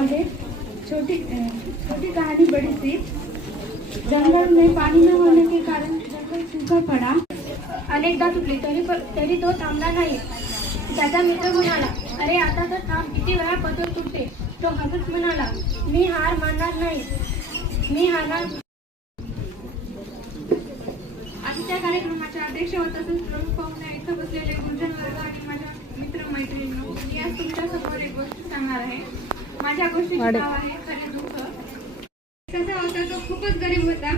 आहे छोटी छोटी कहानी बड़ी सी। जंगल में पानी न होने के कारण जंगल सूखा पड़ा। अनेकदा तुटली तरी तो थांबला नाही। त्याचा मित्र म्हणाला, अरे आता तर थांब, किती वेळा पत्र तुटते। तो हसत म्हणाला, मी हार मानणार नाही, मी हारणार। आजच्या कार्यक्रमाच्या अध्यक्ष व तसेच प्रमुख पाहुणे इथं बसलेले गुरुजन वर्ग आणि माझ्या मित्र मैत्रिणींनो, मी आज तुमच्या समोर एक गोष्ट सांगणार आहे। माझ्या गोष्टीचे नाव आहे खरे दुःख। कसा होता तो खूपच गरीब होता।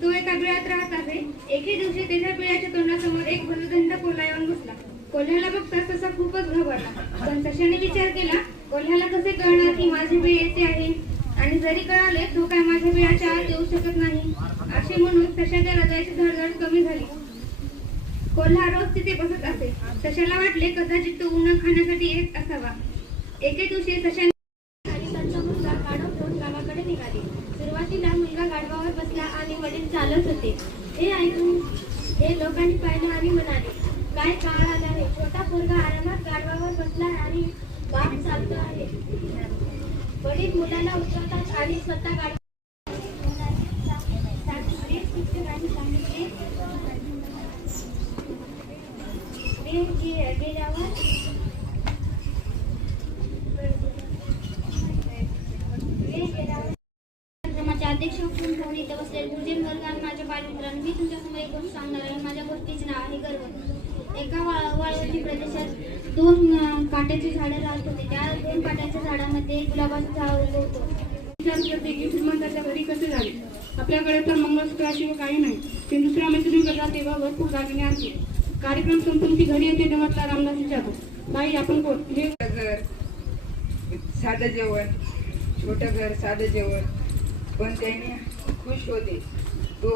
तो एका बिळात राहत असे। एके दिवशी त्याच्या बिळाच्या तोंडासमोर एक भलदंड कोल्हा येऊन बसला। कोल्ह्याला बघताच तसा खूपच घाबरला, पण सशाने विचार केला, कोल्ह्याला कसे कळणार की माझे बिळ येथे आहे, आणि जरी कळाले तो काय माझ्या बिळाच्या आत येऊ शकत नाही। असे म्हणून सशाच्या हृदयाची धडधड कमी झाली। कोल्हा रोज तिथे बसत असे। सशाला वाटले कदाचित तो उन्हा खाण्यासाठी येत असावा। एके दिवशी सशाने आणि त्यांचा मुलगा गाढव घेऊन गावाकडे निघाले। सुरुवातीला मुलगा गाढवावर बसला आणि वडील चालत होते। हे ऐकून हे लोकांनी पाहिलं आणि म्हणाले, काय काळ आला आहे, छोटा पोरगा आरामात गाढवावर बसला आणि बाप चालतो आहे। वडील मुलाला उचलतात आणि स्वतः गाढवा गेल्यावर अध्यक्ष म्हणून इथे बसलेले गुरुजन वर्ग आणि माझ्या बालमित्रांनो, मी तुमच्यासमोर एक गोष्ट सांगणार आहे। माझ्या गोष्टीचे नाव आहे गर्व। एका वाळवंटी प्रदेशात दोन काट्याची झाडे राहत होते। त्या दोन काट्याच्या झाडामध्ये गुलाबाचं झाड उगवत होतं। विचार करते की श्रीमंताच्या घरी कसे झाले। आपल्याकडे तर मंगळसूत्राशिवाय काही नाही। ते दुसऱ्या मैत्रिणीकडे जाते तेव्हा भरपूर दागिने आणते। कार्यक्रम संपून ती घरी येते तेव्हा त्याला रामदास विचारतो, बाई आपण कोण? हे घर साधं जेवण, छोटं घर साधं जेवण, पण त्याने खुश होते। तो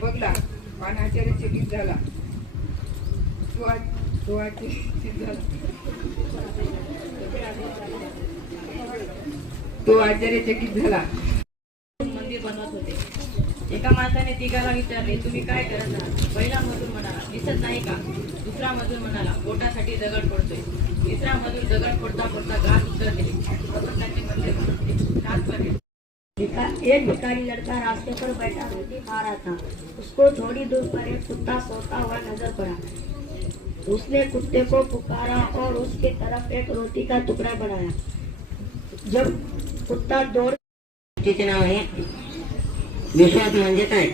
बघला आणि आश्चर्यचकित झाला। तो आश्चर्यचकित झाला। मंदिर बनवत होते। एका माणसाने तिघाला विचारले, तुम्ही काय करत आहात? पहिला मजूर म्हणाला, दिसत नाही का? दुसरा मजूर म्हणाला, पोटासाठी दगड फोडतोय। तिसरा मजूर दगड फोडता फोडता घास उतरले। एक भिखारी लड़का रास्ते पर बैठा रोटी खा रहा था। उसको थोड़ी दूर पर एक कुत्ता सोता हुआ नजर पड़ा। उसने कुत्ते को पुकारा और उसके तरफ एक रोटी का टुकड़ा बढ़ाया। जब कुत्ता दौड़ तिचे नाव आहे विश्वास म्हणजे काय।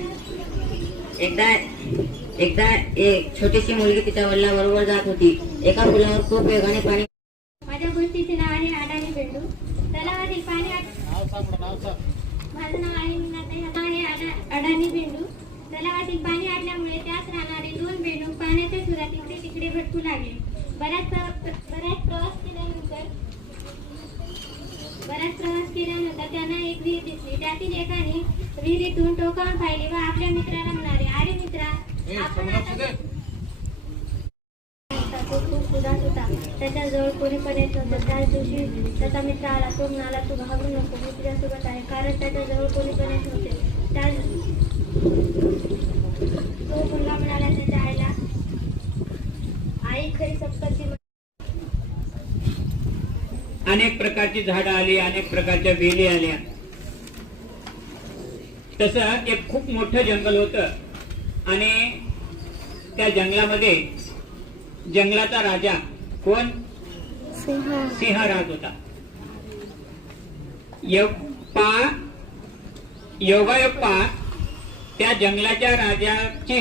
एकदा एक छोटीशी मुलगी तिच्या वडिलांबरोबर जात होती। एका फुलावर खूप वेगाने पाणी। माझ्या गोष्टीचे नाव आहे अडाणी बेंडू। तलावातील पाणी माझं नाव आहे मीनाताई। अडाणी बेंडू। तलावातील पाणी आटल्यामुळे त्यास राहणारे दोन बेंडू पाण्याच्या सुरात इकडे तिकडे भटकू लागले। बराच प्रवास केल्यानंतर त्यांना एक विहीर दिसली। त्यातील एकाने विहिरीतून टोकावून पाहिले व आपल्या मित्राला म्हणाले, अरे मित्रा, आपण आता तो खूप उदास होता। त्याच्याजवळ कोणी पण येत नव्हतं। त्याच दिवशी त्याचा मित्र आला। तो म्हणाला, तू घाबरू नको, मी तुझ्यासोबत आहे। कारण त्याच्याजवळ कोणी पण येत नव्हते। तो मुलगा म्हणाला त्याच्या आईला, आई खरी संपत्ती। अनेक प्रकारची झाडं आली, अनेक प्रकारच्या वेली आल्या। तसं एक खूप मोठं जंगल होतं आणि त्या जंगलामध्ये जंगलाचा राजा कोण? सिंह राहत होता। योगायोगा त्या जंगलाच्या राजाची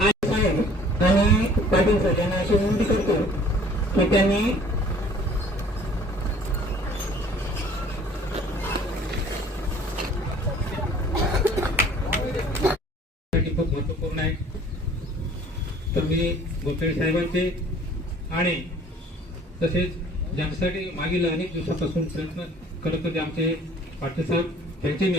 आणि पाटील सगळ्यांना अशी विनंती करतो की त्यांनी खूप महत्वपूर्ण आहे। तर मी गोखले साहेबांचे आणि तसेच ज्यांच्यासाठी मागील अनेक दिवसापासून प्रयत्न करत होते आमचे पाटील साहेब, त्यांचे मी